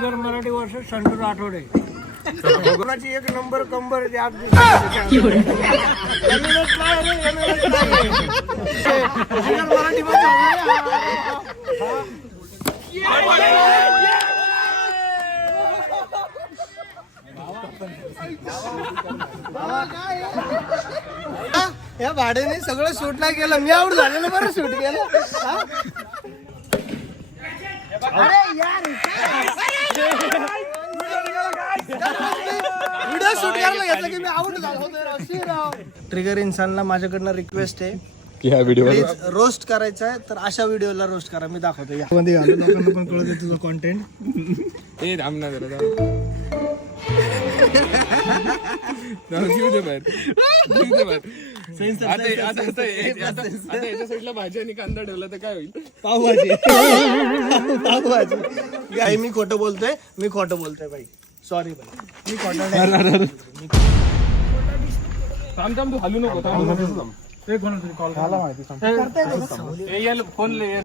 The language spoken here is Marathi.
जिगर मराठी वर्ष शंकर आठवडे कोणाची एक नंबर कंबर मराठी या भाड्याने सगळं शूट नाही केलं. मी आउट झालेलं बरं शूट केलं. व्हिडिओ शूट करायला घेतलं की मी आउट झालो. ट्रिगर इन्सानला माझ्याकडनं रिक्वेस्ट आहे की ह्या व्हिडिओ रोस्ट करायचा आहे तर अशा व्हिडिओला रोस्ट करा. मी दाखवतो यामध्ये घालून लोकांना पण कळत तुझं कॉन्टेंट. ए थांब ना जरा याच्या साईडला भाजी आणि कांदा ठेवला तर काय होईल? पावभाजी. पावभाजी. मी खोटं बोलतोय. भाई सॉरी भाई. मी खोटं थांब तू हलू नको. फोन